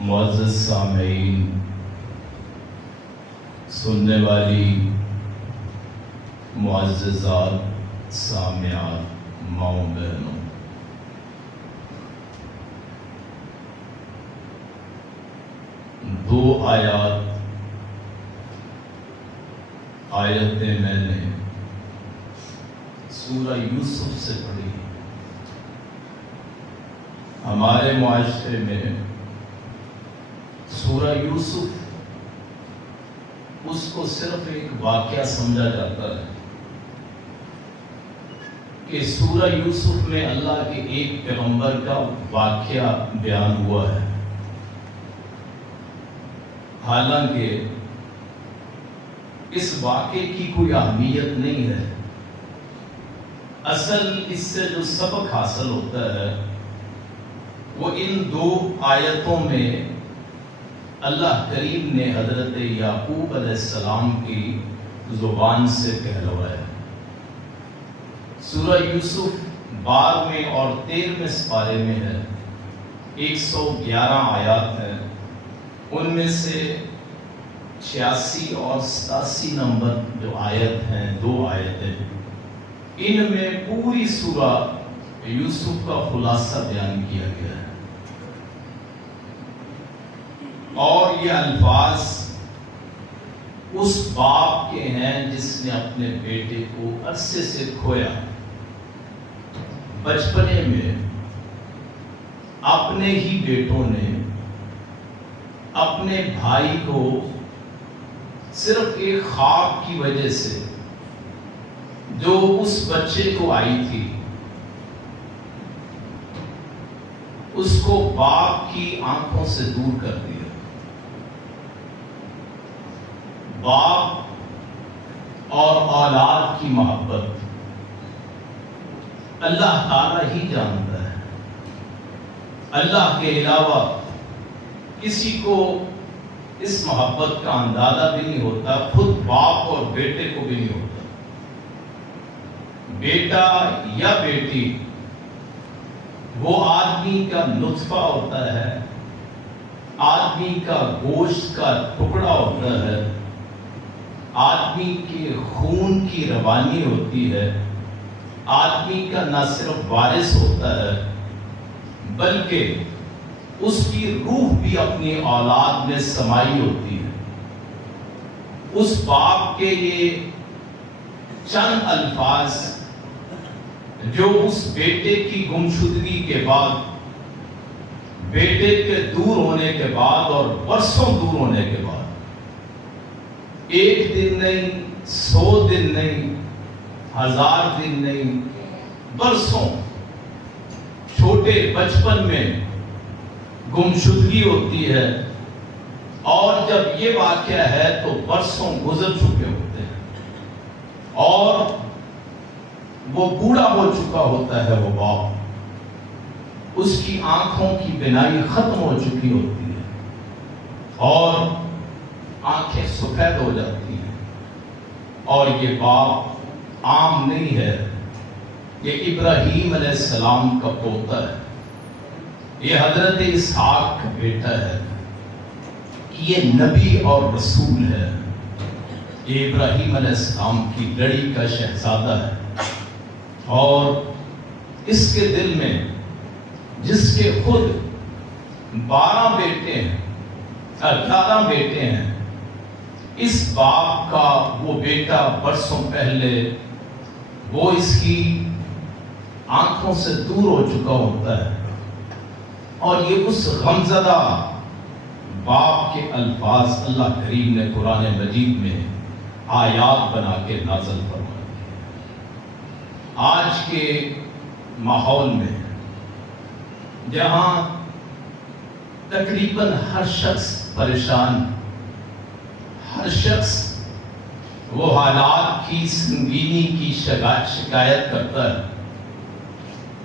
معزز سامعین، سننے والی معززات سامعات، ماؤں بہنوں، دو آیتیں میں نے سورہ یوسف سے پڑھی۔ ہمارے معاشرے میں سورہ یوسف اس کو صرف ایک واقعہ سمجھا جاتا ہے کہ سورہ یوسف میں اللہ کے ایک پیغمبر کا واقعہ بیان ہوا ہے، حالانکہ اس واقعے کی کوئی اہمیت نہیں ہے۔ اصل اس سے جو سبق حاصل ہوتا ہے وہ ان دو آیتوں میں اللہ کریم نے حضرت یعقوب علیہ السلام کی زبان سے کہلوایا۔ سورہ یوسف 12ویں اور 13ویں سپارے میں ہے، 111 آیات ہیں، ان میں سے 86 اور 87 نمبر جو آیت ہیں، دو آیتیں، ان میں پوری سورہ یوسف کا خلاصہ بیان کیا گیا ہے، اور یہ الفاظ اس باپ کے ہیں جس نے اپنے بیٹے کو عرصے سے کھویا۔ بچپنے میں اپنے ہی بیٹوں نے اپنے بھائی کو صرف ایک خواب کی وجہ سے جو اس بچے کو آئی تھی، اس کو باپ کی آنکھوں سے دور کر دیا۔ باپ اور اولاد کی محبت اللہ تعالی ہی جانتا ہے، اللہ کے علاوہ کسی کو اس محبت کا اندازہ بھی نہیں ہوتا، خود باپ اور بیٹے کو بھی نہیں ہوتا۔ بیٹا یا بیٹی وہ آدمی کا نطفہ ہوتا ہے، آدمی کا گوشت کا ٹکڑا ہوتا ہے، آدمی کے خون کی روانی ہوتی ہے، آدمی کا نہ صرف وارث ہوتا ہے بلکہ اس کی روح بھی اپنی اولاد میں سمائی ہوتی ہے۔ اس باپ کے یہ چند الفاظ جو اس بیٹے کی گمشدگی کے بعد، بیٹے کے دور ہونے کے بعد اور برسوں دور ہونے کے بعد، ایک دن نہیں، 100 دن نہیں، 1000 دن نہیں، برسوں، چھوٹے بچپن میں گمشدگی ہوتی ہے، اور جب یہ واقعہ ہے تو برسوں گزر چکے ہوتے ہیں اور وہ بوڑھا ہو چکا ہوتا ہے وہ باپ، اس کی آنکھوں کی بینائی ختم ہو چکی ہوتی ہے اور آنکھیں سفید ہو جاتی ہیں، اور یہ باپ عام نہیں ہے، یہ ابراہیم علیہ السلام کا پوتا ہے، یہ حضرت اسحاق کا بیٹا ہے، یہ نبی اور رسول ہے، یہ ابراہیم علیہ السلام کی لڑی کا شہزادہ ہے، اور اس کے دل میں جس کے خود 12 بیٹے ہیں، 11 بیٹے ہیں، اس باپ کا وہ بیٹا برسوں پہلے وہ اس کی آنکھوں سے دور ہو چکا ہوتا ہے، اور یہ اس غمزدہ باپ کے الفاظ اللہ کریم نے قرآن مجید میں آیات بنا کے نازل فرمائے۔ آج کے ماحول میں جہاں تقریباً ہر شخص پریشان، ہر شخص وہ حالات کی سنگینی کی شکایت کرتا ہے،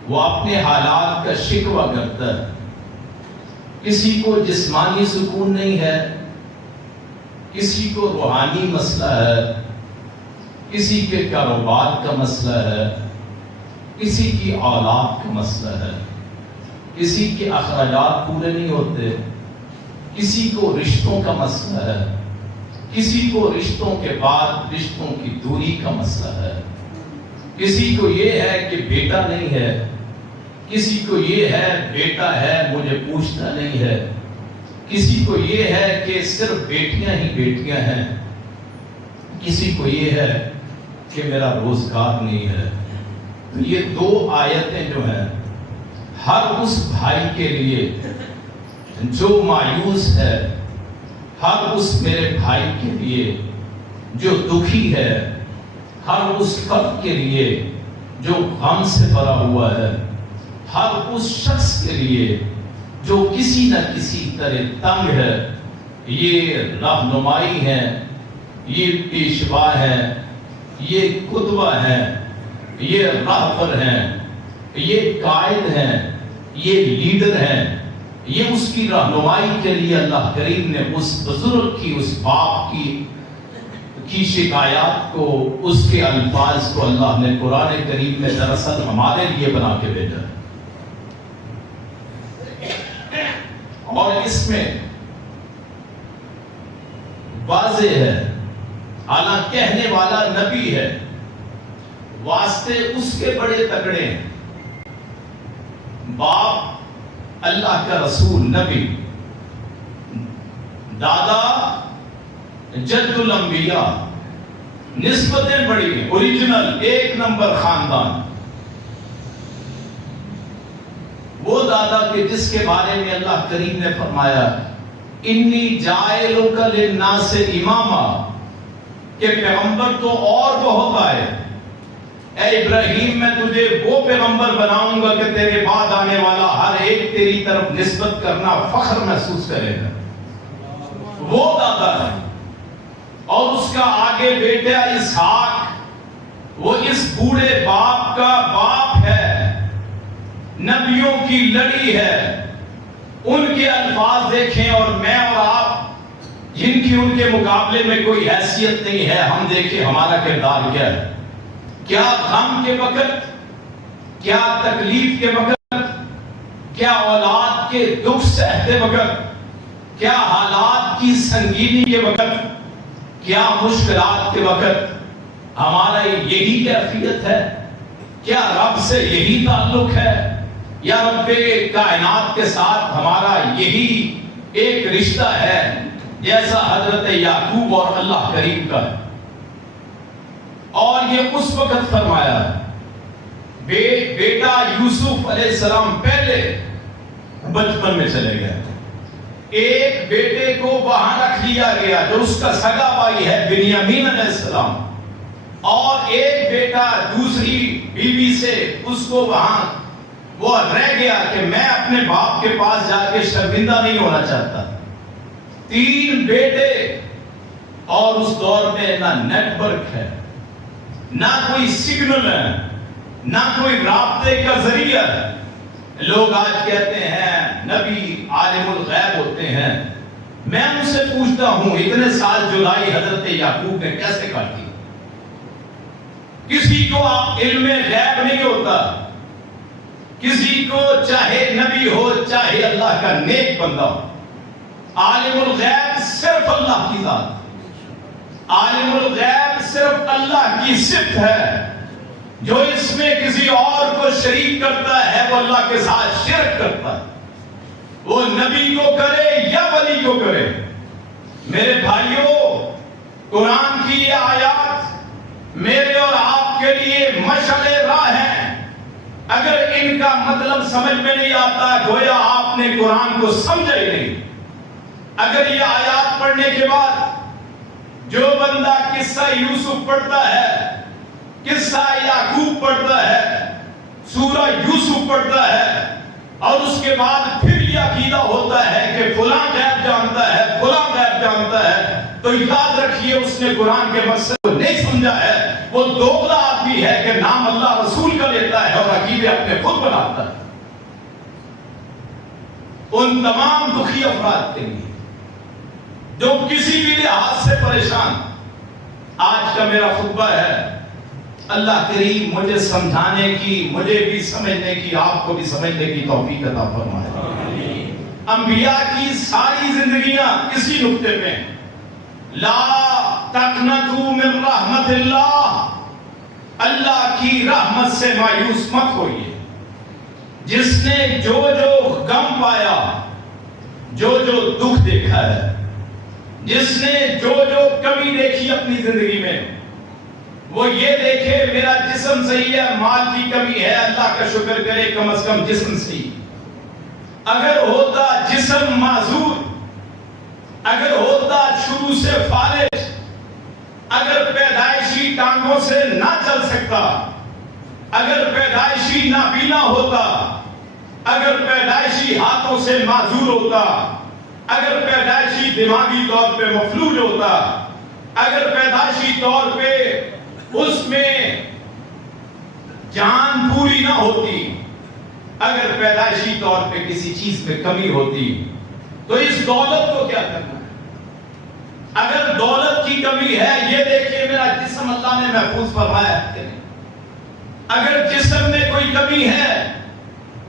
وہ اپنے حالات کا شکوہ کرتا ہے، کسی کو جسمانی سکون نہیں ہے، کسی کو روحانی مسئلہ ہے، کسی کے کاروبار کا مسئلہ ہے، کسی کی اولاد کا مسئلہ ہے، کسی کے اخراجات پورے نہیں ہوتے، کسی کو رشتوں کا مسئلہ ہے، کسی کو رشتوں کے بعد رشتوں کی دوری کا مسئلہ ہے، کسی کو یہ ہے کہ بیٹا نہیں ہے، کسی کو یہ ہے بیٹا ہے مجھے پوچھنا نہیں ہے، کسی کو یہ ہے کہ صرف بیٹیاں ہی بیٹیاں ہیں، کسی کو یہ ہے کہ میرا روزگار نہیں ہے۔ تو یہ دو آیتیں جو ہیں ہر اس بھائی کے لیے جو مایوس ہے، ہر اس میرے بھائی کے لیے جو دکھی ہے، ہر اس فرد کے لیے جو غم سے بھرا ہوا ہے، ہر اس شخص کے لیے جو کسی نہ کسی طرح تنگ ہے، یہ رہنمائی ہے، یہ پیشوا ہے، یہ قدوہ ہے، یہ راہبر ہیں، یہ قائد ہیں، یہ لیڈر ہیں۔ یہ اس کی رہنمائی کے لیے اللہ کریم نے اس بزرگ کی، اس باپ کی شکایات کو، اس کے الفاظ کو اللہ نے قرآن کریم میں دراصل ہمارے لیے بنا کے بھیجا ہے۔ اور اس میں واضح ہے، حالانکہ کہنے والا نبی ہے، واسطے اس کے بڑے تگڑے ہیں، باپ اللہ کا رسول نبی، دادا جد الانبیاء، نسبتیں بڑی ہیں، اوریجنل ایک نمبر خاندان۔ وہ دادا کے جس کے بارے میں اللہ کریم نے فرمایا انی جائلک للناس اماما، کہ پیغمبر تو اور بہت آئے، اے ابراہیم میں تجھے وہ پیغمبر بناؤں گا کہ تیرے بعد آنے والا ہر ایک تیری طرف نسبت کرنا فخر محسوس کرے گا۔ وہ دادا ہے، اور اس کا آگے بیٹا اسحاق، وہ اس بوڑھے باپ کا باپ ہے، نبیوں کی لڑی ہے۔ ان کے الفاظ دیکھیں، اور میں اور آپ جن کی ان کے مقابلے میں کوئی حیثیت نہیں ہے، ہم دیکھیں ہمارا کردار کیا ہے۔ کیا غم کے وقت، کیا تکلیف کے وقت، کیا اولاد کے دکھ سہتے وقت، کیا حالات کی سنگینی کے وقت، کیا مشکلات کے وقت ہمارا یہی کیفیت ہے؟ کیا رب سے یہی تعلق ہے؟ یا رب کائنات کے ساتھ ہمارا یہی ایک رشتہ ہے جیسا حضرت یعقوب اور اللہ کریم کا ہے؟ اور یہ اس وقت فرمایا بیٹا یوسف علیہ السلام پہلے بچپن میں چلے گئے، ایک بیٹے کو وہاں رکھ لیا گیا جو اس کا سگا بھائی ہے بنیامین علیہ السلام، اور ایک بیٹا دوسری بیوی سے اس کو وہاں وہ رہ گیا کہ میں اپنے باپ کے پاس جا کے شرمندہ نہیں ہونا چاہتا۔ 3 بیٹے، اور اس دور میں نہ نیٹ ورک ہے، نہ کوئی سگنل ہے، نہ کوئی رابطے کا ذریعہ ہے۔ لوگ آج کہتے ہیں نبی عالم الغیب ہوتے ہیں۔ میں ان سے پوچھتا ہوں اتنے سال جدائی حضرت یعقوب نے کیسے کاٹی؟ کسی کو علم غیب نہیں ہوتا، کسی کو چاہے نبی ہو چاہے اللہ کا نیک بندہ ہو، عالم الغیب صرف اللہ کی ذات، عالم الغیب صرف اللہ کی صفت ہے۔ جو اس میں کسی اور کو شریک کرتا ہے وہ اللہ کے ساتھ شرک کرتا ہے، وہ نبی کو کرے یا ولی کو کرے۔ میرے بھائیوں، قرآن کی یہ آیات میرے اور آپ کے لیے مشعل راہ ہیں۔ اگر ان کا مطلب سمجھ میں نہیں آتا گویا آپ نے قرآن کو سمجھا ہی نہیں۔ اگر یہ آیات پڑھنے کے بعد جو بندہ قصہ یوسف پڑھتا ہے، قصہ یعقوب پڑھتا ہے، سورہ یوسف پڑھتا ہے، اور اس کے بعد پھر یہ عقیدہ ہوتا ہے کہ فلاں غیب جانتا ہے، فلاں غیب جانتا ہے، تو یاد رکھیے اس نے قرآن کے مقصد کو نہیں سمجھا ہے۔ وہ دوغلا آدمی ہے کہ نام اللہ رسول کا لیتا ہے اور عقیدے اپنے خود بناتا ہے۔ ان تمام دکھی افراد کے لیے جو کسی بھی لحاظ سے پریشان، آج کا میرا خطبہ ہے اللہ کریم مجھے سمجھانے کی، مجھے بھی سمجھنے کی، آپ کو بھی سمجھنے کی توفیق عطا فرمائے۔ انبیاء کی ساری زندگیاں اسی نقطے پہ ہیں. لا تقنطوا من رحمت اللہ، اللہ کی رحمت سے مایوس مت ہوئیے. جس نے جو غم پایا، جو دکھ دیکھا ہے، جس نے جو کمی دیکھی اپنی زندگی میں، وہ یہ دیکھے میرا جسم صحیح ہے، مال کی کمی ہے، اللہ کا شکر کرے کم از کم جسم صحیح. اگر ہوتا جسم معذور، اگر ہوتا شروع سے فالج، اگر پیدائشی ٹانگوں سے نہ چل سکتا، اگر پیدائشی نابینا ہوتا، اگر پیدائشی ہاتھوں سے معذور ہوتا، اگر پیدائشی دماغی طور پہ مفلوج ہوتا، اگر پیدائشی طور پہ اس میں جان پوری نہ ہوتی، اگر پیدائشی طور پہ کسی چیز میں کمی ہوتی، تو اس دولت کو کیا کرنا ہے؟ اگر دولت کی کمی ہے، یہ دیکھیں میرا جسم اللہ نے محفوظ فرمایا ہے. اگر جسم میں کوئی کمی ہے،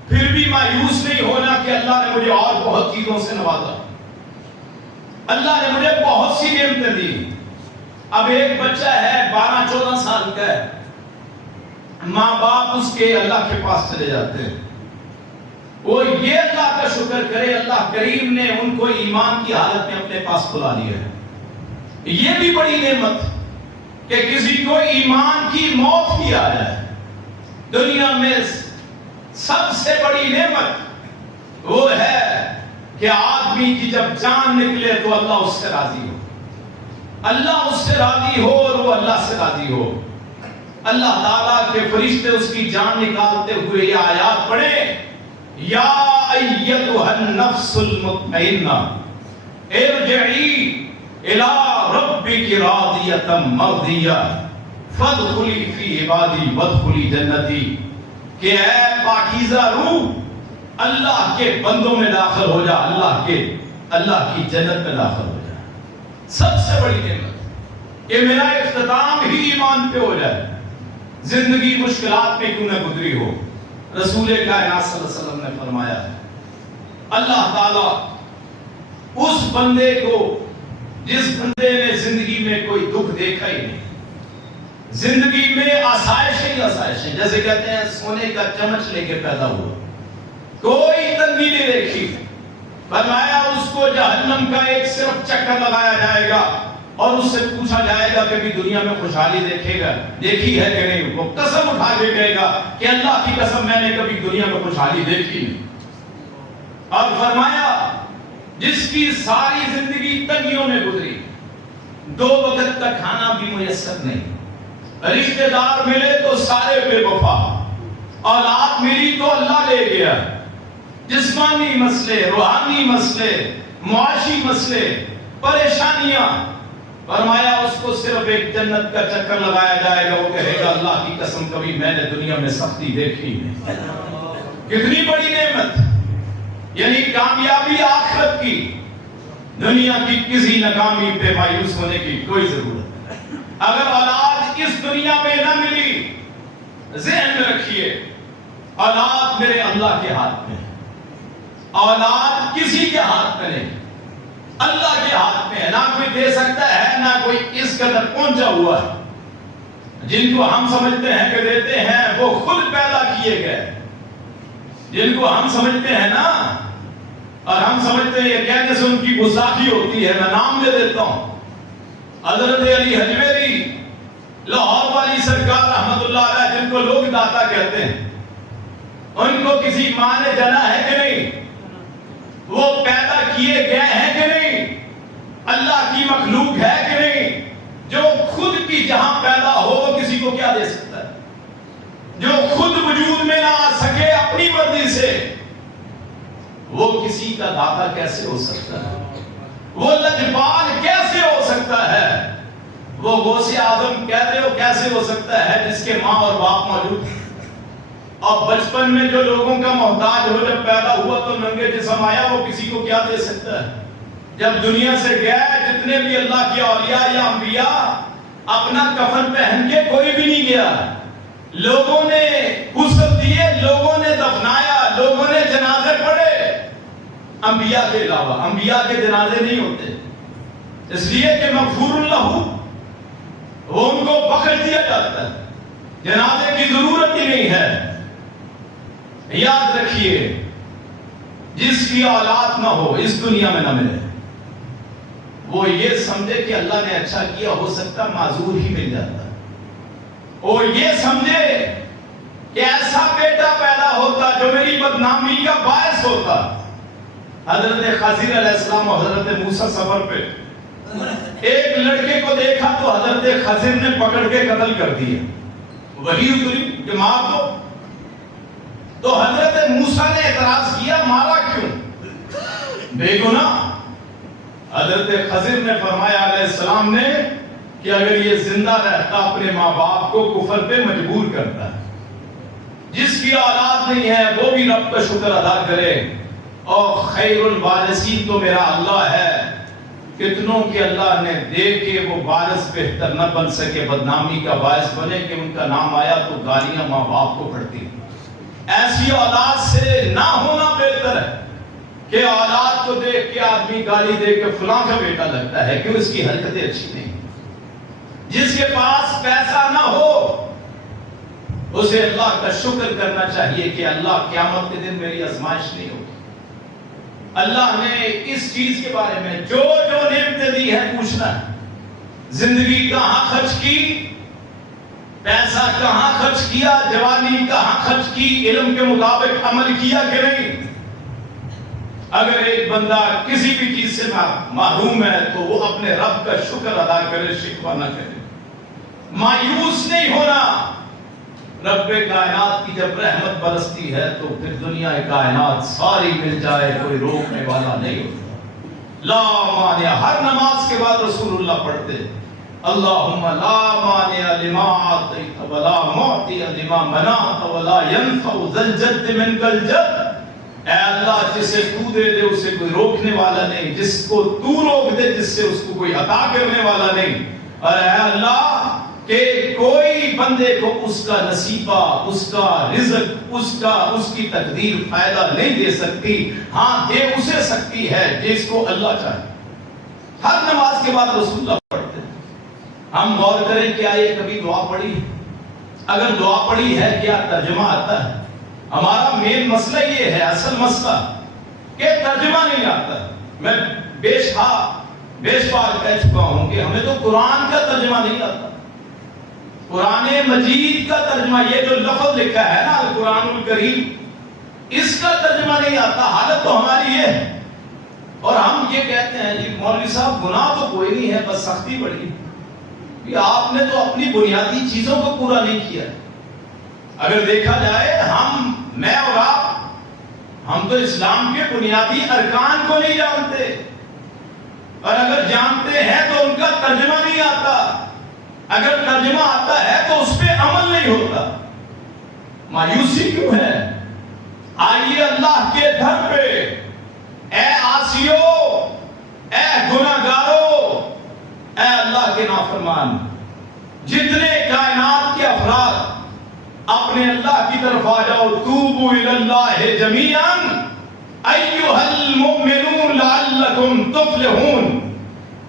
پھر بھی مایوس نہیں ہونا کہ اللہ نے مجھے اور بہت چیزوں سے نوازا، اللہ نے مجھے بہت سی نعمتیں دی. اب ایک بچہ ہے 12-14 سال کا ہے، ماں باپ اس کے اللہ کے پاس چلے جاتے ہیں، وہ یہ اللہ کا شکر کرے اللہ کریم نے ان کو ایمان کی حالت میں اپنے پاس بلا لیا ہے. یہ بھی بڑی نعمت کہ کسی کو ایمان کی موت کی آ جائے. دنیا میں سب سے بڑی نعمت وہ ہے کہ آدمی کی جب جان نکلے تو اللہ اس سے راضی ہو، اللہ اس سے راضی ہو اور وہ اللہ سے راضی ہو. اللہ تعالیٰ کے فرشتے اس کی جان نکالتے ہوئے یہ آیات پڑھیں، یا ایتھا النفس المطمئنہ ارجعی الی ربک راضیۃ مرضیہ فادخلی فی عبادی وادخلی جنتی. کہ اے پاکیزہ روح، اللہ کے بندوں میں داخل ہو جا، اللہ کی جنت میں داخل ہو جا. سب سے بڑی نعمت کہ میرا اختتام ہی ایمان پہ ہو جائے. زندگی مشکلات میں کیوں نہ گزری ہو، رسول کائنات صلی اللہ علیہ وسلم نے فرمایا ہے اللہ تعالیٰ اس بندے کو، جس بندے نے زندگی میں کوئی دکھ دیکھا ہی نہیں، زندگی میں آسائشیں، جیسے کہتے ہیں سونے کا چمچ لے کے پیدا ہوا، کوئی تنگی نہیں دیکھی، فرمایا اس کو جہنم کا ایک صرف چکر لگایا جائے گا اور اس سے پوچھا جائے گا کہ بھی دنیا میں خوشحالی دیکھی ہے کہ نہیں. وہ قسم اٹھا کے کہے گا کہ اللہ کی قسم میں نے کبھی دنیا میں خوشحالی دیکھی نہیں. اور فرمایا جس کی ساری زندگی تنگیوں میں گزری، 2 وقت کا کھانا بھی میسر نہیں، رشتہ دار ملے تو سارے بے وفا، اولاد ملی تو اللہ لے گیا، جسمانی مسئلے، روحانی مسئلے، معاشی مسئلے، پریشانیاں. فرمایا اس کو صرف ایک جنت کا چکر لگایا جائے گا، وہ کہے گا اللہ کی قسم کبھی میں نے دنیا میں سختی دیکھی نہیں. کتنی بڑی نعمت، یعنی کامیابی آخرت کی، دنیا کی کسی ناکامی پہ مایوس ہونے کی کوئی ضرورت نہیں. اگر اولاد اس دنیا میں نہ ملی، ذہن میں رکھیے اولاد میرے اللہ کے ہاتھ میں ہے. اولاد کسی کے ہاتھ میں نہیں، اللہ کے ہاتھ میں ہے. نہ کوئی دے سکتا ہے، نہ کوئی اس قدر پہنچا ہوا ہے. جن کو ہم سمجھتے ہیں کہ دیتے ہیں وہ خود پیدا کیے گئے. جن کو ہم سمجھتے ہیں نا، اور ہم سمجھتے ہیں یہ کہنے سے ان کی گستاخی ہوتی ہے، میں نام لے دیتا ہوں. حضرت علی حجویری لاہور والی سرکار رحمت اللہ علیہ، جن کو لوگ داتا کہتے ہیں، ان کو کسی ماں نے جنا ہے کہ نہیں؟ وہ پیدا کیے گئے ہیں کہ نہیں؟ اللہ کی مخلوق ہے کہ نہیں؟ جو خود کی جہاں پیدا ہو وہ کسی کو کیا دے سکتا ہے؟ جو خود وجود میں نہ آ سکے اپنی مرضی سے، وہ کسی کا داتا کیسے ہو سکتا ہے؟ وہ لجپال کیسے ہو سکتا ہے؟ وہ غوث اعظم کہتے ہو کیسے ہو سکتا ہے جس کے ماں اور باپ موجود ہیں؟ اور بچپن میں جو لوگوں کا محتاج ہو، جب پیدا ہوا تو ننگے جسم آیا، وہ کسی کو کیا دے سکتا ہے؟ جب دنیا سے گیا، جتنے بھی اللہ کے اولیاء یا انبیاء، اپنا کفن پہن کے کوئی بھی نہیں گیا. لوگوں نے غسل دیے، لوگوں نے دفنایا، لوگوں نے جنازے پڑھے. انبیاء کے علاوہ. انبیاء کے جنازے نہیں ہوتے اس لیے کہ مغفور لہ، وہ ان کو بخش دیا جاتا ہے، جنازے کی ضرورت ہی نہیں ہے. یاد رکھیے جس کی اولاد نہ ہو اس دنیا میں نہ ملے، وہ یہ سمجھے کہ اللہ نے اچھا کیا، ہو سکتا معذور ہی مل جاتا. وہ یہ سمجھے کہ ایسا بیٹا پیدا ہوتا جو میری بدنامی کا باعث ہوتا. حضرت خضر علیہ السلام اور حضرت موسیٰ سفر پہ ایک لڑکے کو دیکھا تو حضرت خضر نے پکڑ کے قتل کر دیا. وہی اتری کہ مار دو. تو حضرت موسیٰ نے اعتراض کیا مارا کیوں؟ بے گناہ. حضرت خضر نے فرمایا علیہ السلام نے کہ اگر یہ زندہ رہتا اپنے ماں باپ کو کفر پہ مجبور کرتا ہے. جس کی اولاد نہیں ہے وہ بھی رب کا شکر ادا کرے. اور خیر الوارثین تو میرا اللہ ہے. کتنوں کے اللہ نے دے کے وہ وارث بہتر نہ بن سکے، بدنامی کا باعث بنے کہ ان کا نام آیا تو گالیاں ماں باپ کو پڑتی. ایسی اولاد سے نہ ہونا بہتر ہے کہ اولاد کو دیکھ کے آدمی گالی دے کے فلاں کا بیٹا لگتا ہے کہ اس کی حرکتیں اچھی نہیں. جس کے پاس پیسہ نہ ہو اسے اللہ کا شکر کرنا چاہیے کہ اللہ قیامت کے دن میری آزمائش نہیں ہوگی. اللہ نے اس چیز کے بارے میں جو جو نعمتیں دی ہے پوچھنا ہے. زندگی کہاں خرچ کی، پیسہ کہاں خرچ کیا، جوانی کہاں خرچ کی، علم کے مطابق عمل کیا کہ نہیں. اگر ایک بندہ کسی بھی چیز سے محروم ہے تو وہ اپنے رب کا شکر ادا کرے، شکوہ نہ کرے، مایوس نہیں ہونا. رب کائنات کی جب رحمت برستی ہے تو پھر دنیا کائنات ساری مل جائے، کوئی روکنے والا نہیں ہوتا. لا مانع. ہر نماز کے بعد رسول اللہ پڑھتے اللہم لا مانع لما اعطیت ولا معطی لما منعت ولا ينفع ذا الجد منک الجد. اے اللہ جسے تو دے دے اسے کوئی روکنے والا نہیں، جس کو تو روک دے جس سے اس کو کوئی عطا کرنے والا نہیں. اور اے اللہ کہ کوئی بندے کو اس کا نصیبہ، اس کا رزق، اس کی تقدیر فائدہ نہیں دے سکتی. ہاں دے اسے سکتی ہے جس کو اللہ چاہے. ہر نماز کے بعد رسول اللہ پڑھتے ہیں. ہم غور کریں کیا یہ کبھی دعا پڑھی ہے؟ اگر دعا پڑھی ہے کیا ترجمہ آتا ہے؟ ہمارا مین مسئلہ یہ ہے، اصل مسئلہ کہ ترجمہ نہیں آتا. میں بیش بار کہہ چکا ہوں کہ ہمیں تو قرآن کا ترجمہ نہیں آتا. قرآن مجید کا ترجمہ، یہ جو لفظ لکھا ہے نا القرآن الکریم، اس کا ترجمہ نہیں آتا. حالت تو ہماری یہ ہے. اور ہم یہ کہتے ہیں جی مولوی صاحب گناہ تو کوئی نہیں ہے، بس سختی بڑی. آپ نے تو اپنی بنیادی چیزوں کو پورا نہیں کیا. اگر دیکھا جائے میں اور آپ، ہم تو اسلام کے بنیادی ارکان کو نہیں جانتے، اور اگر جانتے ہیں تو ان کا ترجمہ نہیں آتا. اگر ترجمہ آتا ہے تو اس پہ عمل نہیں ہوتا. مایوسی کیوں ہے؟ آئیے اللہ کے در پہ، اے عاصیو، اے گناہگارو، اے اللہ کے نافرمان، جتنے کائنات کے افراد اپنے اللہ کی طرف آ جاؤ. توبوا الی اللہ جمیعا ایھا المؤمنون لعلکم تفلحون.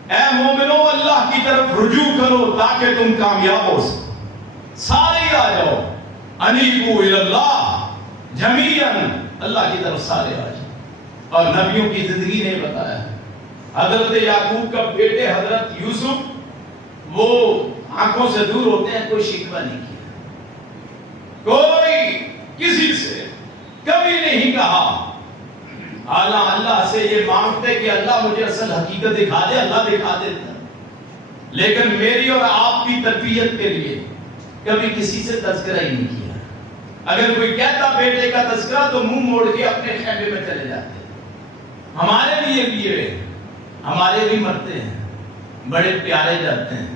اے مومنو اللہ کی طرف رجوع کرو تاکہ تم کامیاب ہو سکو. سارے آ جاؤ. انیبوا الی اللہ جمیعا، اللہ کی طرف سارے آ جاؤ. اور نبیوں کی زندگی نے بتایا ہے. حضرت یعقوب کا بیٹے حضرت یوسف وہ آنکھوں سے دور ہوتے ہیں، کوئی شکوہ نہیں کیا، کوئی کسی سے کبھی نہیں کہا. اللہ سے یہ مانگتے کہ اللہ مجھے اصل حقیقت دکھا دے، اللہ دکھا دیتا. لیکن میری اور آپ کی تربیت کے لیے کبھی کسی سے تذکرہ ہی نہیں کیا. اگر کوئی کہتا بیٹے کا تذکرہ تو منہ موڑ کے اپنے خیمے میں چلے جاتے. ہمارے لیے بھی یہ ہمارے بھی مرتے ہیں، بڑے پیارے جاتے ہیں،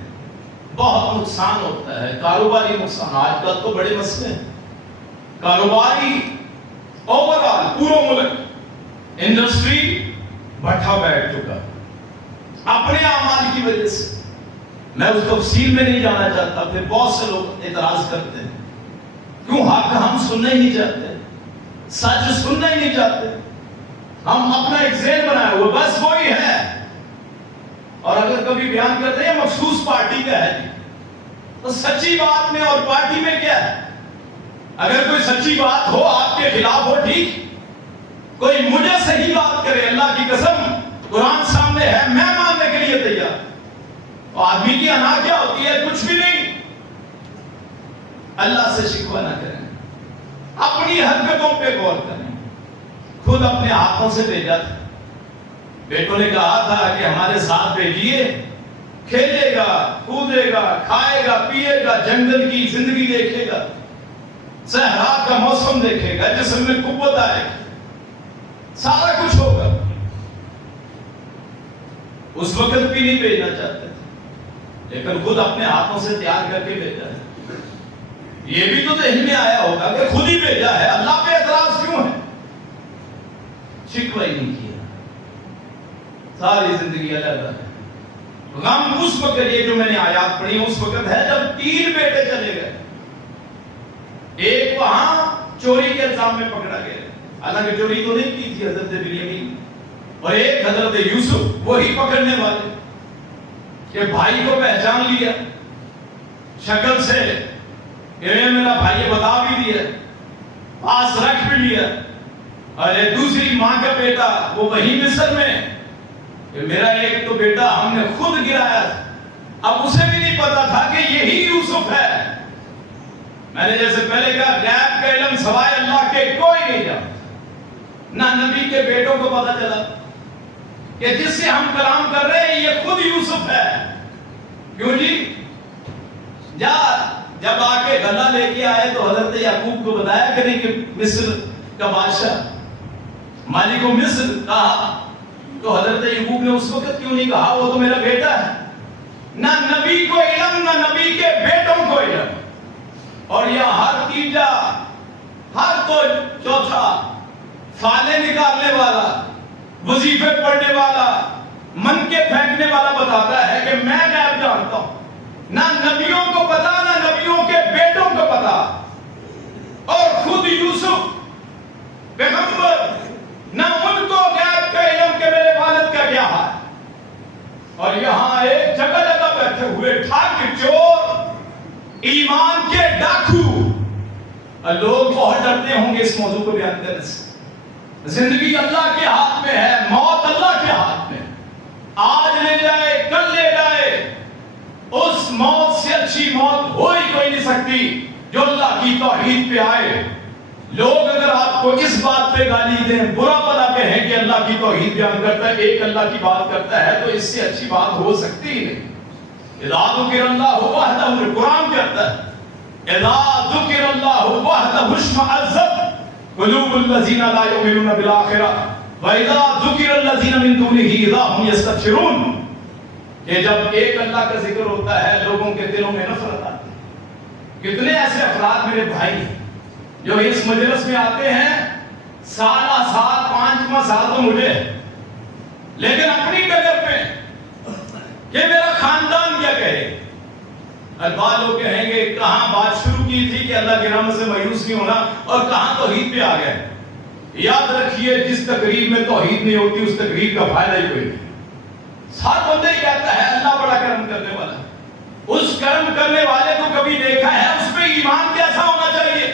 بہت نقصان ہوتا ہے، کاروباری نقصان. آج کل تو بڑے مسئلے ہیں کاروباری، اوورآل پورا ملک انڈسٹری بٹھا بیٹھ چکا اپنے اعمال کی وجہ سے. میں اس تفصیل میں نہیں جانا چاہتا. پھر بہت سے لوگ اعتراض کرتے ہیں کیوں حق ہم سننا ہی نہیں چاہتے، سچ سننا ہی نہیں چاہتے. ہم اپنا ایک ذہن بنائے ہوئے بس وہی ہے. اور اگر کبھی بیان کرتے ہیں مخصوص پارٹی کا ہے تو سچی بات میں اور پارٹی میں کیا ہے؟ اگر کوئی سچی بات ہو آپ کے خلاف ہو ٹھیک، کوئی مجھے صحیح بات کرے، اللہ کی قسم قرآن سامنے ہے، میں ماننے کے لیے تیار. آدمی کی انا کیا ہوتی ہے؟ کچھ بھی نہیں. اللہ سے شکوہ نہ کریں، اپنی حرکتوں پہ غور کریں. خود اپنے ہاتھوں سے بھیجا تھا. بیٹوں نے کہا تھا کہ ہمارے ساتھ بھیجیے، کھیلے گا، کودے گا، کھائے گا، پیے گا، جنگل کی زندگی دیکھے گا، صحرا کا موسم دیکھے گا، جسم میں قوت آئے گی، سارا کچھ ہوگا. اس وقت بھی نہیں بھیجنا چاہتے تھے، لیکن خود اپنے ہاتھوں سے تیار کر کے بھیجا ہے. یہ بھی تو ذہن میں آیا ہوگا کہ خود ہی بھیجا ہے، اللہ پہ اعتراض کیوں ہے؟ شکوہ ہی نہیں کیا. ساری زندگی الگ ہے. غم اس وقت، یہ جو میں نے آیات پڑھی اس وقت ہے جب 3 بیٹے چلے گئے. ایک وہاں چوری کے الزام میں پکڑا گیا، حالانکہ چوری تو نہیں کی تھی حضرت بنیامین. اور ایک حضرت یوسف، وہی پکڑنے والے کہ بھائی کو پہچان لیا شکل سے، یہ میرا بھائی بتا بھی دیا، پاس رکھ بھی لیا. اور ایک دوسری ماں کا بیٹا وہ وہی مصر میں کہ میرا ایک تو بیٹا ہم نے خود گرایا تھا. اب اسے بھی نہیں پتا تھا کہ یہی یوسف ہے. میں نے جیسے پہلے کہا غیب کا علم سوائے اللہ کے کوئی نہیں جانتا. نہ نبی کے بیٹوں کو پتا چلا کہ جس سے ہم کلام کر رہے ہیں یہ خود یوسف ہے. کیوں جی؟ جب آ کے گلا لے کے آئے تو حضرت یعقوب کو بتایا کہ نہیں کہ مصر کا بادشاہ مالک و مصر کہا، تو حضرت یعقوب نے اس وقت کیوں نہیں کہا وہ تو میرا بیٹا ہے؟ نہ نبی کو علم، نہ نبی کے بیٹوں کو علم. اور یہاں ہر تیجا، ہر تو چوتھا فالے نکالنے والا، وظیفے پڑھنے والا، من کے پھینکنے والا بتاتا ہے کہ میں غیب جانتا ہوں. نہ نبیوں کو پتا، نہ نبیوں کے بیٹوں کو پتا. اور خود یوسف پیغمبر، نہ ان کو غیب کا علم کہ میرے والد کا کیا ہے. اور یہاں ایک جگہ جگہ بیٹھے ہوئے ٹھاک چور، ایمان کے ڈاکو. لوگ بہت ڈرتے ہوں گے اس موضوع کو بیان کرنے سے. زندگی اللہ کے ہاتھ میں ہے، موت اللہ کے ہاتھ میں. آج لے جائے، کل لے جائے. اس موت سے اچھی موت ہو ہی کوئی نہیں سکتی جو اللہ کی توحید پہ آئے. لوگ اگر آپ کو اس بات پہ گالی دیں، برا بلا کہیں کہ اللہ کی توحید بیان کرتا ہے، ایک اللہ کی بات کرتا ہے، تو اس سے اچھی بات ہو سکتی ہے. اذا ذکر اللہ وحدہ، قرآن کہتا ہے اذا ذکر اللہ وحدہ اشمئزت قلوب الذین لا یؤمنون بالآخرہ واذا ذکر الذین من دونہ اذا هم یستبشرون. کہ جب ایک اللہ کا ذکر ہوتا ہے لوگوں کے دلوں میں نفرت آتی ہے. کتنے ایسے افراد میرے بھائی ہیں جو اس مجلس میں آتے ہیں سالہ سال، 5واں سال تو مجھے، لیکن اپنی ڈگر پہ کہ میرا خاندان کیا کہے. بعض لوگ کہیں گے کہاں بات شروع کی تھی کہ اللہ کے نام سے مایوس نہیں ہونا، اور کہاں توحید پہ آ گئے. یاد رکھیے جس تقریب میں توحید نہیں ہوتی اس تقریب کا فائدہ ہی کوئی نہیں. ہر بندہ ہی کہتا ہے اللہ بڑا کرم کرنے والا. اس کرم کرنے والے کو کبھی دیکھا ہے؟ اس پہ ایمان کیسا ہونا چاہیے؟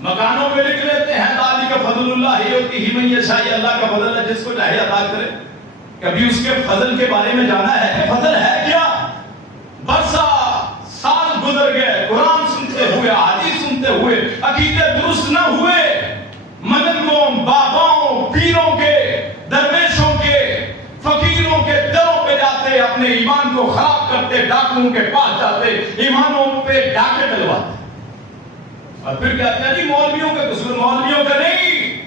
مکانوں پہ لکھ لیتے ہیں ذالک فضل اللہ یؤتیہ من یشاء، اللہ کا فضل ہے جس کو چاہے عطا کرے. کبھی اس کے فضل کے بارے میں جانا ہے کہ فضل ہے کیا؟ برسا سال گزر گئے، قرآن سنتے ہوئے، حدیث سنتے ہوئے، عقیدے درست نہ ہوئے، مدنوں، باباؤں، پیروں کے، درویشوں کے، فقیروں کے دروں پہ جاتے، اپنے ایمان کو خراب کرتے، ڈاکوؤں کے پاس جاتے، ایمانوں پہ ڈاکے ڈلواتے، اور پھر کہتے ہیں جی مولویوں کا قصور. مولویوں کا نہیں،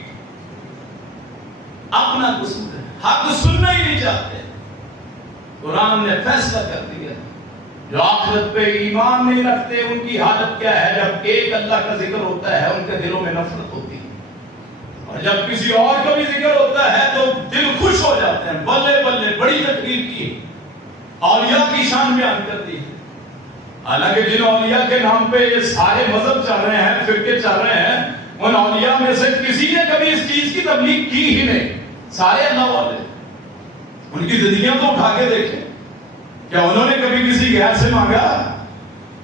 اپنا قصور ہے. حق سننا ہی نہیں چاہتے. قرآن نے فیصلہ کر دیا جو آخرت پہ ایمان نہیں رکھتے ان کی حالت کیا ہے. جب ایک اللہ کا ذکر ہوتا ہے ان کے دلوں میں نفرت ہوتی ہے، اور جب کسی اور کا بھی ذکر ہوتا ہے تو دل خوش ہو جاتے ہیں. بلے بلے، بڑی تقریر کی، اولیاء کی شان بیان کر دی. حالانکہ جن اولیاء کے نام پہ یہ سارے مذہب چل رہے ہیں، فرقے چل رہے ہیں، ان اولیاء میں سے کسی نے کبھی اس چیز کی تبلیغ کی ہی نہیں، سارے اللہ والے۔ ان کی زندگیاں تو اٹھا کے دیکھیں، کیا انہوں نے کبھی کسی غیر سے مانگا؟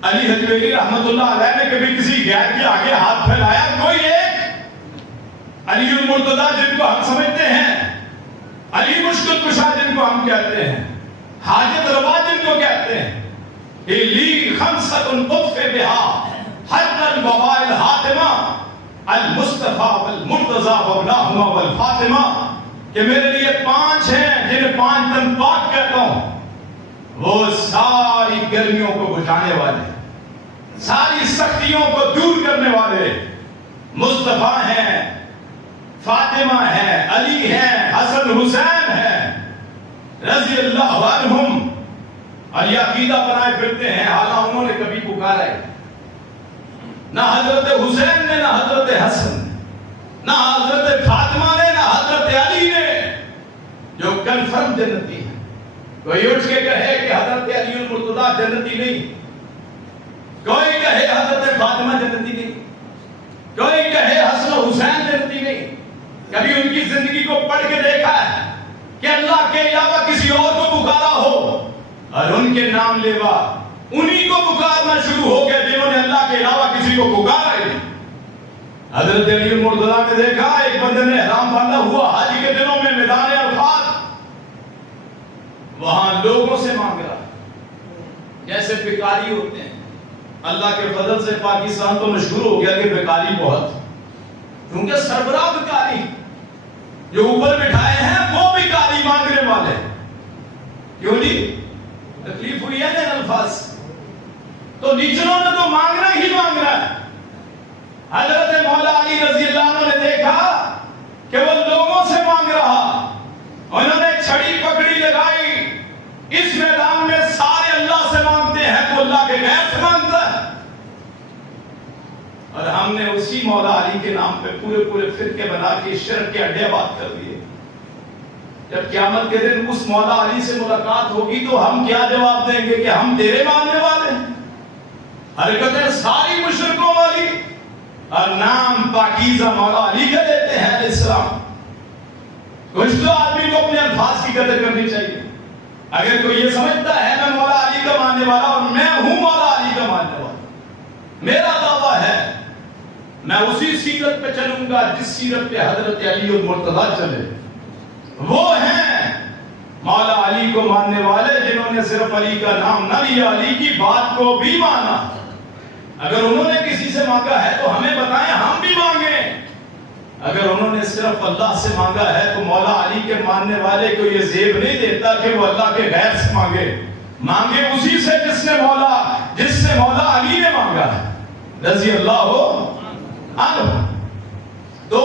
علی حجویری رحمت اللہ علیہ نے کبھی کسی غیر کے آگے ہاتھ پھیلایا؟ کوئی ایک علی المرتضیٰ جن کو ہم سمجھتے ہیں، علی مشکل کشا جن کو ہم کہتے ہیں، حاجت روا جن کو کہتے ہیں، لی خمسۃ قف بہا حد البواء الحاتمہ المصطفیٰ والمرتضیٰ وابناہما والفاطمہ، کہ میرے لیے 5 ہیں جنہیں 5 دن پاک کہتا ہوں، وہ ساری گرمیوں کو بجھانے والے، ساری سختیوں کو دور کرنے والے مصطفیٰ ہیں، فاطمہ ہیں، علی ہیں، حسن حسین ہیں رضی اللہ عنہم۔ اور یہ عقیدہ بنائے پھرتے ہیں، حالانکہ انہوں نے کبھی پکارا ہے نہ حضرت حسین نے، نہ حضرت حسن نے، نہ حضرت فاطمہ نے، نہ حضرت علی نے، جو کنفرم جنتی ہے۔ کوئی اٹھ کے کہے کہ حضرت علی المرتضیٰ جنتی نہیں، کوئی کہے حضرت فاطمہ جنتی نہیں، کوئی کہے حسن حسین جنتی نہیں، کبھی ان کی زندگی کو پڑھ کے دیکھا ہے کہ اللہ کے علاوہ کسی اور کو پکارا ہو اور ان کے نام لیوا انہی کو پکارنا شروع ہو گیا جنہوں نے اللہ کے علاوہ کسی کو پکارا ہی نہیں۔ حضرت علی المرتضیٰ نے دیکھا ایک بندے نے احرام باندھا ہوا حاجی کے دنوں میں میدان عرفات، وہاں لوگوں سے مانگ رہا جیسے بھکاری ہوتے ہیں۔ اللہ کے فضل سے پاکستان تو مشہور ہو گیا کہ بھکاری بہت، کیونکہ سربراہ بھکاری جو اوپر بٹھائے ہیں وہ بھکاری مانگنے والے، کیوں نہیں؟ تکلیف ہوئی ہے نا الفاظ، تو نیچنوں نے تو مانگنا ہی مانگنا ہے۔ حضرت مولا علی رضی اللہ عنہ نے دیکھا کہ وہ لوگوں سے مانگ رہا، انہوں نے چھڑی پکڑی لگائی، اس میدان میں سارے اللہ سے مانگتے ہیں تو اللہ کے غیر سے مانگتا ہے، اور ہم نے اسی مولا علی کے نام پہ پورے فرقے بنا کے شرک کے اڈے آباد کر دیے۔ جب قیامت کے دن اس مولا علی سے ملاقات ہوگی تو ہم کیا جواب دیں گے کہ ہم تیرے ماننے والے ہیں؟ حرکتیں ساری مشرکوں والی اور نام پاکیزہ مولا علی کا دیتے ہیں علیہ السلام۔ کچھ تو آدمی کو اپنے الفاظ کی قدر کرنی چاہیے۔ اگر کوئی یہ سمجھتا ہے میں مولا علی کا ماننے والا اور میں ہوں مولا علی کا ماننے والا، میرا دعویٰ ہے میں اسی سیرت پہ چلوں گا جس سیرت پہ حضرت علی المرتضیٰ چلے۔ وہ ہیں مولا علی کو ماننے والے جنہوں نے صرف علی کا نام نہ لیا، علی کی بات کو بھی مانا۔ اگر انہوں نے کسی سے مانگا ہے تو ہمیں بتائیں، ہم بھی مانگیں۔ اگر انہوں نے صرف اللہ سے مانگا ہے تو مولا علی کے ماننے والے کو یہ زیب نہیں دیتا کہ وہ اللہ کے غیر سے مانگے، مانگے اسی سے جس سے مولا علی نے مانگا ہے رضی اللہ عنہ۔ تو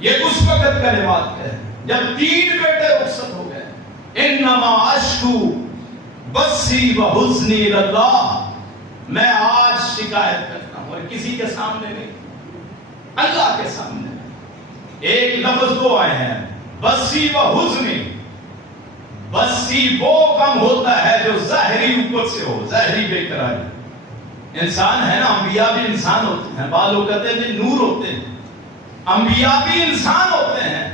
یہ اس وقت کلمات ہے جب 3 بیٹے رخصت ہو گئے۔ انما اشکو بثی و حزنی اللہ، میں آج شکایت کرتا ہوں، اور کسی کے سامنے نہیں، اللہ کے سامنے۔ ایک لفظ وہ آئے ہیں بثی و حزنی۔ بثی وہ غم ہوتا ہے جو ظاہری اوپر سے ہو، ظاہری بے قراری۔ انسان ہے نا، انبیاء بھی انسان ہوتے ہیں، بعض لوگ کہتے ہیں کہ نور ہوتے ہیں، انبیاء بھی انسان ہوتے ہیں،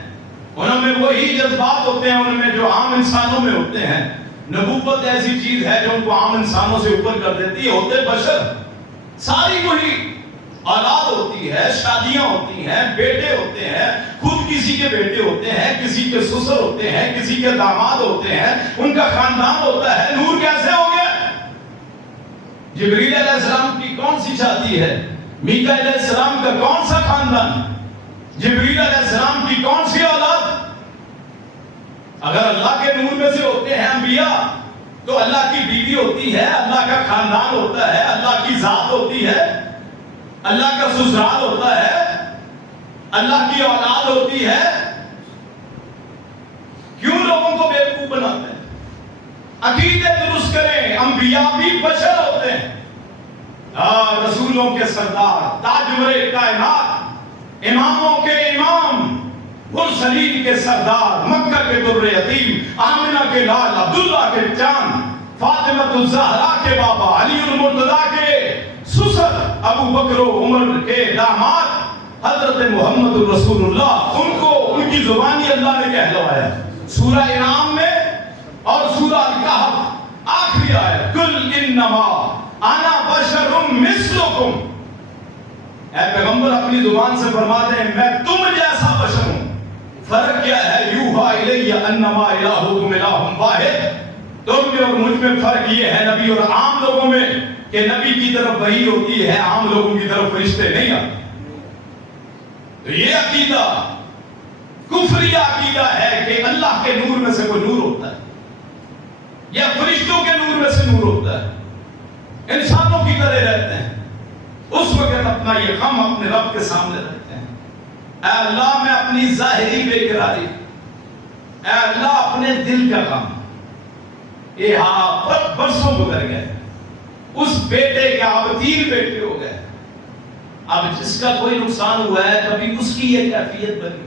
انہوں میں وہی جذبات ہوتے ہیں ان میں جو عام انسانوں میں ہوتے ہیں۔ نبوت ایسی چیز ہے جو ان کو عام انسانوں سے اوپر کر دیتی ہے، ہوتے بشر ساری وہی، اولاد ہوتی ہے، شادیاں ہوتی ہیں، بیٹے ہوتے ہیں، خود کسی کے بیٹے ہوتے ہیں، کسی کے سسر ہوتے ہیں، کسی کے داماد ہوتے ہیں، ان کا خاندان ہوتا ہے۔ نور کیسے ہو گیا؟ جبریل علیہ السلام کی کون سی شادی ہے؟ میکائیل علیہ السلام کا کون سا خاندان؟ جبریل علیہ السلام کی کون سی اولاد؟ اگر اللہ کے نور میں سے ہوتے ہیں انبیاء تو اللہ کی بیوی ہوتی ہے، اللہ کا خاندان ہوتا ہے، اللہ کی ذات ہوتی ہے، اللہ کا سسرال ہوتا ہے، اللہ کی اولاد ہوتی ہے۔ کیوں لوگوں کو بیوقوف بناتے ہیں؟ عقیدے درست کریں، انبیاء بھی بشر ہوتے ہیں، رسولوں کے سردار، تاجور کائنات، اماموں کے امام، مرسلین کے سردار، مکہ کے در یتیم، آمنہ کے لال، عبداللہ کے چاند، فاطمہ الزہرا کے بابا، علی المرتضیٰ کے سسر، ابو بکر و عمر کے داماد، حضرت محمد رسول اللہ ان کو ان کی زبانی اللہ نے کہلوایا سورہ انعام میں اور سورہ الکہف آخری آیت قل انما انا بشر مثلکم، اے پیغمبر اپنی زبان سے فرماتے ہیں میں تم جیسا بشر ہوں، فرق کیا ہے یوحا الی انما الہکم الہ واحد، تم میں اور مجھ میں فرق یہ ہے نبی اور عام لوگوں میں کہ نبی کی طرف وحی ہوتی ہے، عام لوگوں کی طرف فرشتے نہیں آتے۔ تو یہ عقیدہ کفری عقیدہ ہے کہ اللہ کے نور میں سے کوئی نور ہوتا ہے یا فرشتوں کے نور میں سے نور ہوتا ہے، انسانوں کی طرح رہتے ہیں، اس وقت اپنا یہ غم اپنے رب کے سامنے رکھتے ہیں، اے اللہ میں اپنی ظاہری بے قراری، اے اللہ اپنے دل کا غم، یہ برسوں گزر گئے، اس بیٹے کے اب 3 بیٹے ہو گئے، اب جس کا کوئی نقصان ہوا ہے کبھی اس کی یہ کیفیت بنی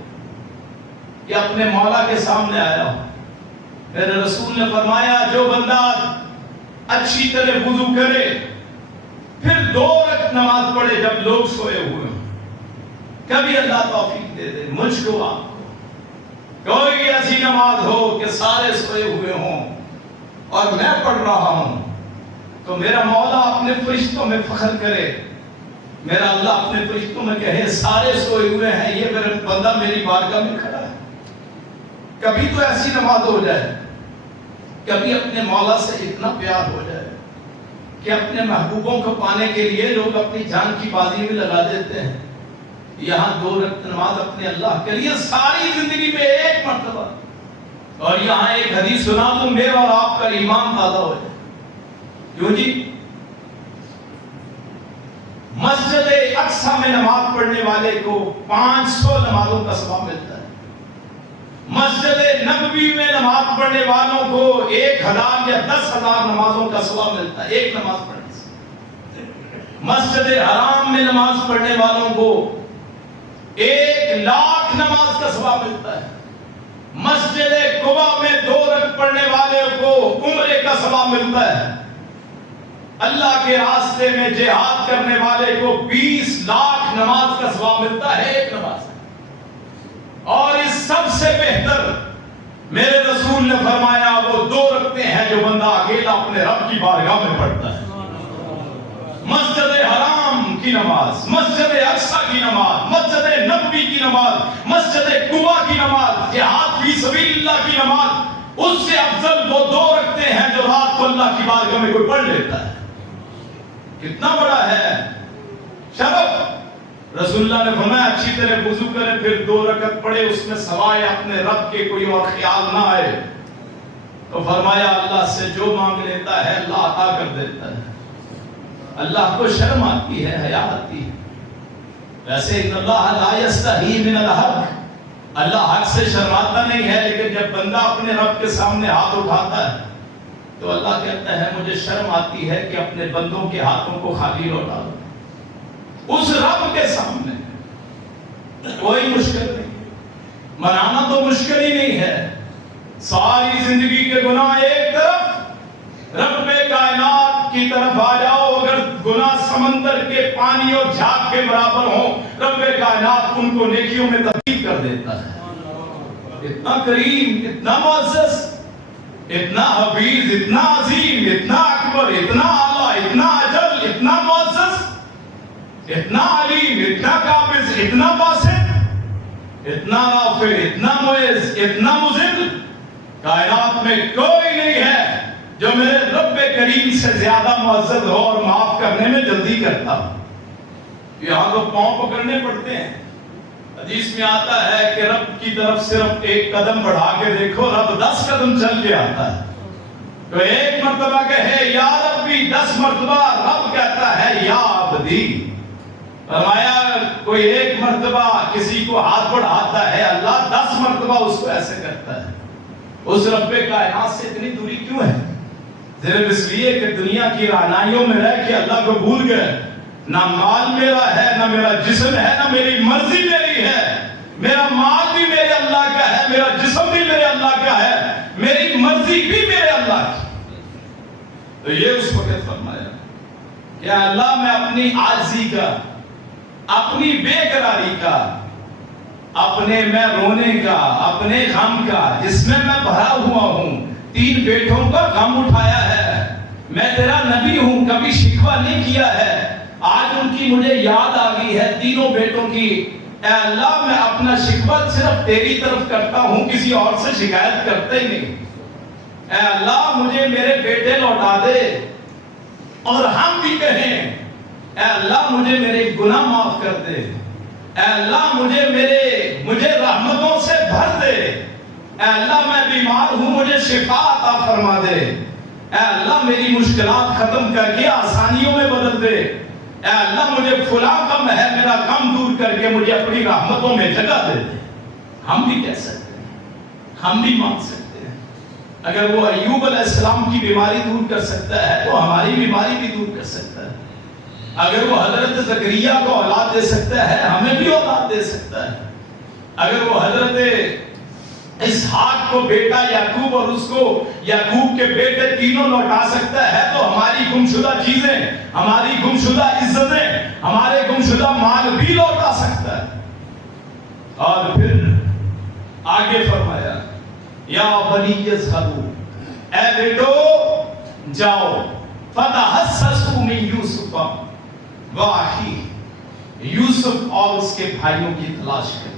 کہ اپنے مولا کے سامنے آیا ہو۔ میرے رسول نے فرمایا جو بندہ اچھی طرح وضو کرے پھر 2 رکعت نماز پڑھے جب لوگ سوئے ہوئے ہوں، کبھی اللہ توفیق دے دے مجھ کو آپ کو کوئی ایسی نماز ہو کہ سارے سوئے ہوئے ہوں اور میں پڑھ رہا ہوں، تو میرا مولا اپنے فرشتوں میں فخر کرے، میرا اللہ اپنے فرشتوں میں کہے سارے سوئے ہوئے ہیں، یہ میرا بندہ میری بارگاہ میں کھڑا ہے۔ کبھی تو ایسی نماز ہو جائے، کبھی اپنے مولا سے اتنا پیار ہو جائے کہ اپنے محبوبوں کو پانے کے لیے لوگ اپنی جان کی بازی میں لگا دیتے ہیں، یہاں 2 رکعت نماز اپنے اللہ کے لیے ساری زندگی میں 1 مرتبہ، اور یہاں ایک حدیث سنا تو میرا اور آپ کا ایمان تازہ ہو جائے۔ کیوں جی؟ مسجد اقصی میں نماز پڑھنے والے کو 500 نمازوں کا ثواب ملتا ہے، مسجد نبوی میں نماز پڑھنے والوں کو 1000 یا 10,000 نمازوں کا ثواب ملتا ہے ایک نماز پڑھنے سے، مسجد حرام میں نماز پڑھنے والوں کو 1,00,000 نماز کا ثواب ملتا ہے، مسجد قباء میں 2 رکعت پڑھنے والے کو عمرے کا ثواب ملتا ہے، اللہ کے راستے میں جہاد کرنے والے کو 20,00,000 نماز کا ثواب ملتا ہے ایک نماز۔ اور اس سب سے بہتر میرے رسول نے فرمایا وہ 2 رکعتیں ہیں جو بندہ اکیلا اپنے رب کی بارگاہ میں پڑھتا ہے، مسجد حرام کی نماز، مسجد اقصی کی نماز، مسجد نبوی کی نماز، مسجد قباء کی نماز، جہاد فی سبیل اللہ کی نماز، اس سے افضل وہ 2 رکعتیں ہیں جو رات کو اللہ کی بارگاہ میں کوئی پڑھ لیتا ہے۔ کتنا بڑا ہے شرف! رسول اللہ نے فرمایا اچھی طرح وضو کرے پھر 2 رکعت پڑھے، اس میں سوائے اپنے رب کے کوئی اور خیال نہ آئے، تو فرمایا اللہ سے جو مانگ لیتا ہے اللہ عطا کر دیتا ہے۔ اللہ کو شرم آتی ہے، حیا آتی ہے، ویسے ان اللہ لا یستحی من الحق، اللہ حق سے شرماتا نہیں ہے، لیکن جب بندہ اپنے رب کے سامنے ہاتھ اٹھاتا ہے تو اللہ کہتا ہے مجھے شرم آتی ہے کہ اپنے بندوں کے ہاتھوں کو خالی لوٹا دوں۔ اس رب کے سامنے کوئی مشکل نہیں، منانا تو مشکل ہی نہیں ہے، ساری زندگی کے گناہ ایک طرف، رب کائنات کی طرف آ جاؤ، اگر گناہ سمندر کے پانی اور جھاگ کے برابر ہوں رب کائنات ان کو نیکیوں میں تبدیل کر دیتا ہے۔ اتنا کریم، اتنا معزز، اتنا حفیظ، اتنا عظیم، اتنا اکبر، اتنا اعلیٰ، اتنا اجل، اتنا معزز، اتنا علیم، اتنا قابض، اتنا باسط، اتنا رافع، اتنا معز، اتنا مذل، کائنات میں کوئی نہیں ہے جو میرے رب کریم سے زیادہ معزز ہو اور معاف کرنے میں جلدی کرتا۔ یہاں تو پاؤں پکڑنے پڑتے ہیں، حدیث میں آتا ہے کہ رب کی طرف صرف 1 قدم بڑھا کے دیکھو رب 10 قدم چل کے آتا ہے، تو 1 مرتبہ کہے یا ربی 10 مرتبہ رب کہتا ہے یا عبدی۔ فرمایا کوئی 1 مرتبہ کسی کو ہاتھ بڑھاتا ہے اللہ 10 مرتبہ اس کو ایسے کرتا ہے۔ اس رب کائنات سے اتنی دوری کیوں ہے؟ صرف اس لیے کہ دنیا کی رعنائیوں میں رہ کے اللہ کو بھول گئے، نہ مال میرا ہے، نہ میرا جسم ہے، نہ میری مرضی میری ہے، میرا مال بھی میرے اللہ کا ہے، میرا جسم بھی میرے اللہ کا ہے، میری مرضی بھی میرے اللہ کی۔ تو یہ اس وقت فرمایا کہ اللہ میں اپنی عاجزی کا، اپنی بے قراری کا، اپنے میں رونے کا، اپنے غم کا جس میں بھرا ہوا ہوں، 3 بیٹوں کا غم اٹھایا ہے، میں تیرا نبی ہوں، کبھی شکوہ نہیں کیا ہے، آج ان کی مجھے یاد آ گئی ہے، تینوں بیٹوں کی، اے اللہ میں اپنا شکوہ صرف تیری طرف کرتا ہوں، کسی اور سے شکایت کرتے ہی نہیں، اے اللہ مجھے میرے بیٹے لوٹا دے، اور ہم بھی کہیں اے اللہ مجھے میرے گناہ معاف کر دے، اے اللہ مجھے رحمتوں سے بھر دے، اے اللہ میں بیمار ہوں مجھے شفا عطا فرما دے، اے اللہ میری مشکلات ختم کر کے آسانیوں میں بدل دے، اے اللہ مجھے فلاں غم ہے میرا غم دور کر کے مجھے اپنی رحمتوں میں جگہ دے دے۔ ہم بھی کہہ سکتے ہیں، ہم بھی مانگ سکتے ہیں، اگر وہ ایوب علیہ السلام کی بیماری دور کر سکتا ہے تو ہماری بیماری بھی دور کر سکتا ہے، اگر وہ حضرت زکریا کو اولاد دے سکتا ہے ہمیں بھی اولاد دے سکتا ہے، اگر وہ حضرت اسحاق کو بیٹا یعقوب اور اس کو یعقوب کے بیٹے تینوں لوٹا سکتا ہے تو ہماری گمشدہ چیزیں، ہماری گمشدہ عزتیں، ہمارے گمشدہ مال بھی لوٹا سکتا ہے۔ اور پھر آگے فرمایا یا بنی یذھبوا، اے بیٹو جاؤ، فتحسسوا من یوسف واخیہ، یوسف اور اس کے بھائیوں کی تلاش کرو،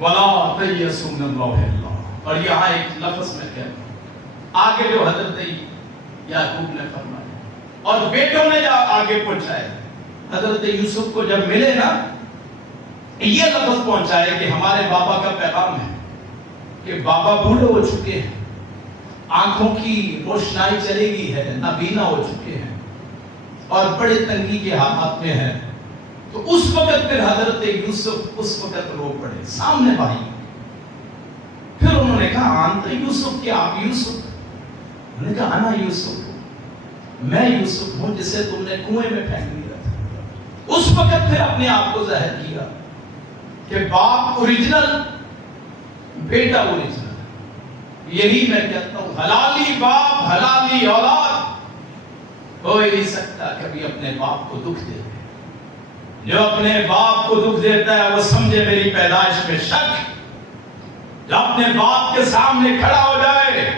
وَلَا تَيَّسُوا مِن رَوْحِ اللَّهِ، اور یہاں ایک لفظ میں کہتا ہوں آگے جو حضرت یعقوب نے فرمایا اور بیٹوں نے آگے پہنچائے، حضرت یوسف کو جب ملے نا یہ لفظ پہنچائے کہ ہمارے بابا کا پیغام ہے کہ بابا بوڑھے ہو چکے ہیں، آنکھوں کی روشنائی چلی گئی ہے، نابینا ہو چکے ہیں اور بڑے تنگی کے حالات میں ہیں۔ تو اس وقت پھر حضرت یوسف اس وقت رو پڑے سامنے بھائی، پھر انہوں نے کہا انت یوسف، کہ آپ یوسف؟ انہوں نے کہا انا یوسف، میں یوسف ہوں جسے تم نے کنویں میں پھینک دیا تھا۔ اس وقت پھر اپنے آپ کو ظاہر کیا کہ باپ اوریجنل، بیٹا اوریجنل، یہی میں کہتا ہوں حلالی باپ حلالی اولاد، ہو ہی نہیں سکتا کبھی اپنے باپ کو دکھ دے۔ جو اپنے باپ کو دکھ دیتا ہے وہ سمجھے میری پیدائش میں شک، جو اپنے باپ کے سامنے کھڑا ہو جائے،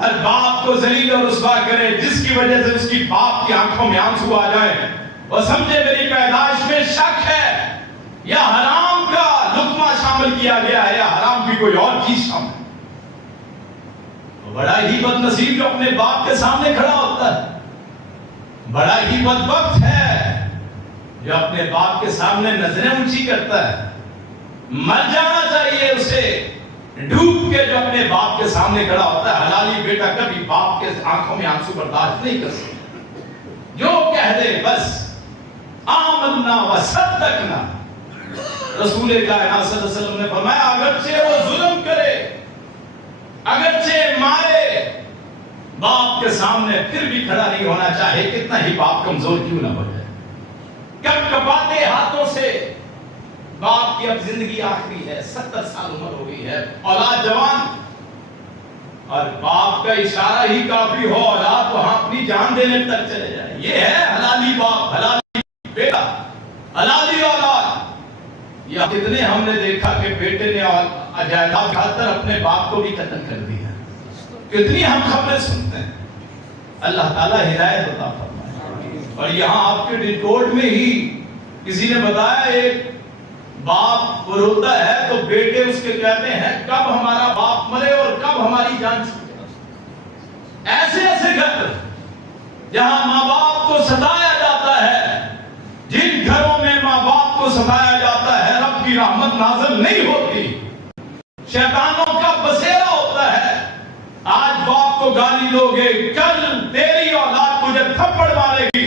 ہر باپ کو ذلیل اور رسوا کرے جس کی وجہ سے اس کی باپ کی آنکھوں میں آنسو آ جائے، وہ سمجھے میری پیدائش میں شک ہے، یا حرام کا لقمہ شامل کیا گیا ہے یا حرام کی کوئی اور چیز شامل۔ بڑا ہی بد نصیب جو اپنے باپ کے سامنے کھڑا ہوتا ہے، بڑا ہی بدبخت ہے جو اپنے باپ کے سامنے نظریں اونچی کرتا ہے۔ مر جانا چاہیے اسے ڈوب کے جو اپنے باپ کے سامنے کھڑا ہوتا ہے۔ حلالی بیٹا کبھی باپ کے آنکھوں میں آنسو برداشت نہیں کر سکتا، جو کہہ دے بس آمنا وصدقنا۔ رسول کائنات صلی اللہ علیہ وسلم نے فرمایا اگرچہ وہ ظلم کرے، اگرچہ مارے، باپ کے سامنے پھر بھی کھڑا نہیں ہونا چاہے، کتنا ہی باپ کمزور کیوں نہ ہو جائے۔ کب کپاتے ہاتھوں سے باپ کی اب زندگی آخری ہے، 70 سال عمر ہو گئی ہے، اولاد جوان، اور باپ کا اشارہ ہی کافی ہو اولاد وہاں اپنی جان دینے تک چلے جائے۔ یہ ہے حلالی باپ، حلالی بیٹا، حلالی اولاد۔ یا کتنے ہم نے دیکھا کہ بیٹے نے جائیداد خاطر اپنے باپ کو بھی قتل کر دیا، کتنی ہم خبریں سنتے ہیں۔ اللہ تعالیٰ ہدایت عطا فرمائے۔ اور یہاں آپ کے ریکارڈ میں ہی کسی نے بتایا ایک باپ وہ روتا ہے تو بیٹے اس کے کہتے ہیں کب ہمارا باپ مرے اور کب ہماری جان چھوٹے۔ ایسے ایسے گھر جہاں ماں باپ کو ستایا جاتا ہے، جن گھروں میں ماں باپ کو ستایا جاتا ہے رب کی رحمت نازل نہیں ہوتی، شیطانوں کا بسیرا ہوتا ہے۔ آج باپ کو گالی دو گے، کل تیری اولاد تجھے تھپڑ مارے گی۔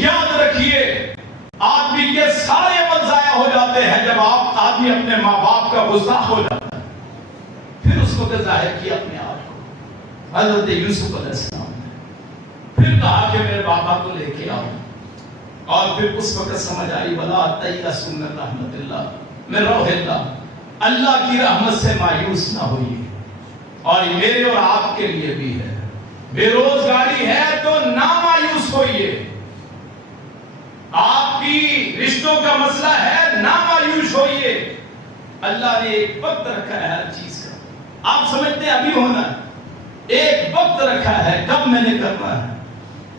یاد رکھیے آدمی کے سارے عمل ضائع ہو جاتے ہیں جب آدمی اپنے ماں باپ کا گستاخ ہو جاتا ہے۔ پھر اس کو ظاہر کیا اپنے آپ کو حضرت یوسف علیہ السلام نے، پھر کہا کہ میرے بابا کو لے کے آؤ، اور پھر اس وقت سمجھ آئی ولا تیأسوا من رحمت اللہ من روح اللہ، اللہ کی رحمت سے مایوس نہ ہوئیے۔ اور میرے اور آپ کے لیے بھی ہے، بے روزگاری ہے تو نہ مایوس ہوئیے، آپ کی رشتوں کا مسئلہ ہے، نہ مایوس ہوئیے، اللہ نے ایک وقت رکھا ہے ہر چیز کا، آپ سمجھتے ہیں ابھی ہونا ہے، ایک وقت رکھا ہے کب میں نے کرنا ہے،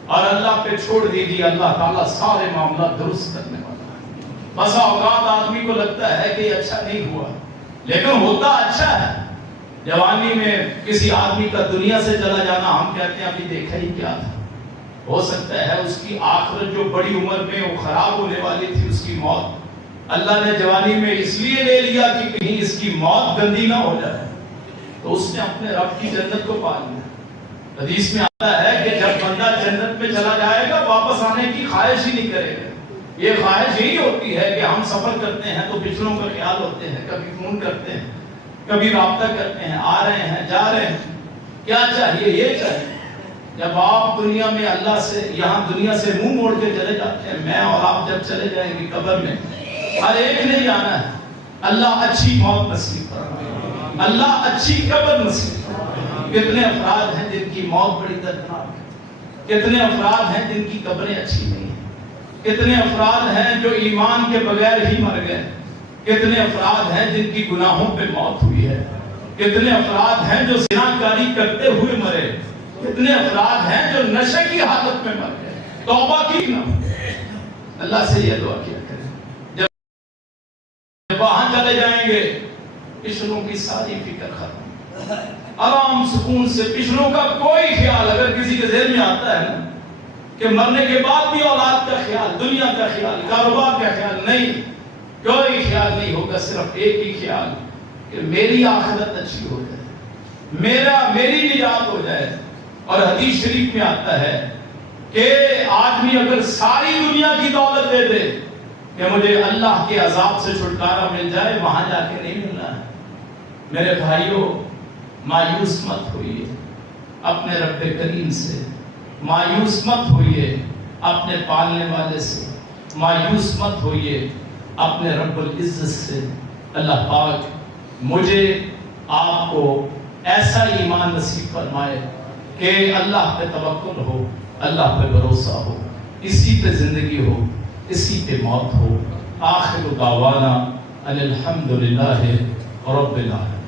اور اللہ پہ چھوڑ دیجیے، اللہ تعالیٰ سارے معاملات درست کرنے والا ہے۔ بسا اوقات آدمی کو لگتا ہے کہ یہ اچھا نہیں ہوا، لیکن ہوتا اچھا ہے۔ جوانی میں کسی آدمی کا دنیا سے چلا جانا، ہم کہتے ہیں ابھی دیکھا ہی کیا تھا، ہو سکتا ہے اس کی آخرت جو بڑی عمر میں وہ خراب ہونے والی تھی، اس کی موت اللہ نے جوانی میں اس لیے لے لیا کہ کہیں اس کی موت گندی نہ ہو جائے، تو اس نے اپنے رب کی جنت کو پا لیا۔ حدیث میں آتا ہے کہ جب بندہ جنت میں چلا جائے گا واپس آنے کی خواہش ہی نہیں کرے گا۔ یہ خواہش یہی ہوتی ہے کہ ہم سفر کرتے ہیں تو پچھلوں کا خیال ہوتے ہیں، کبھی فون کرتے ہیں، کبھی رابطہ کرتے ہیں، آ رہے ہیں جا رہے ہیں، کیا چاہیے یہ چاہیے۔ جب آپ دنیا میں اللہ سے، یہاں دنیا سے منہ موڑ کے چلے جاتے ہیں، میں اور آپ جب چلے جائیں گے قبر میں، ہر ایک نے جانا ہے۔ اللہ اچھی موت نصیب فرمائے، اللہ اچھی قبر نصیب فرمائے۔ کتنے افراد ہیں جن کی موت بڑی دردناک ہے، کتنے افراد ہیں جن کی قبریں اچھی نہیں ہیں، کتنے افراد ہیں جو ایمان کے بغیر ہی مر گئے، کتنے افراد ہیں جن کی گناہوں پہ موت ہوئی ہے، کتنے افراد ہیں جو زناکاری کرتے ہوئے مرے، کتنے افراد ہیں جو نشے کی حالت میں مر گئے۔ توبہ کی نہ، اللہ سے یہ دعا کیا کریں جب وہاں چلے جائیں گے پچھلوں کی ساری فکر ختم، آرام سکون سے پچھلوں کا کوئی خیال، اگر کسی کے ذہن میں آتا ہے نا کہ مرنے کے بعد بھی اولاد کا خیال، دنیا کا خیال، کاروبار کا خیال، نہیں، کوئی خیال نہیں ہوگا، صرف ایک ہی خیال کہ میری آخرت اچھی ہو جائے، میری نجات ہو جائے۔ اور حدیث شریف میں آتا ہے کہ آدمی اگر ساری دنیا کی دولت دے دے کہ مجھے اللہ کے عذاب سے چھٹکارا مل جائے، وہاں جا کے نہیں ملنا ہے۔ میرے بھائیوں، مایوس مت ہوئیے اپنے رب کریم سے، مایوس مت ہوئیے اپنے پالنے والے سے، مایوس مت ہوئیے اپنے رب العزت سے۔ اللہ پاک مجھے آپ کو ایسا ایمان نصیب فرمائے کہ اللہ پہ توکل ہو، اللہ پہ بھروسہ ہو، اسی پہ زندگی ہو، اسی پہ موت ہو۔ آخر دعوانا ان الحمدللہ رب العالمین۔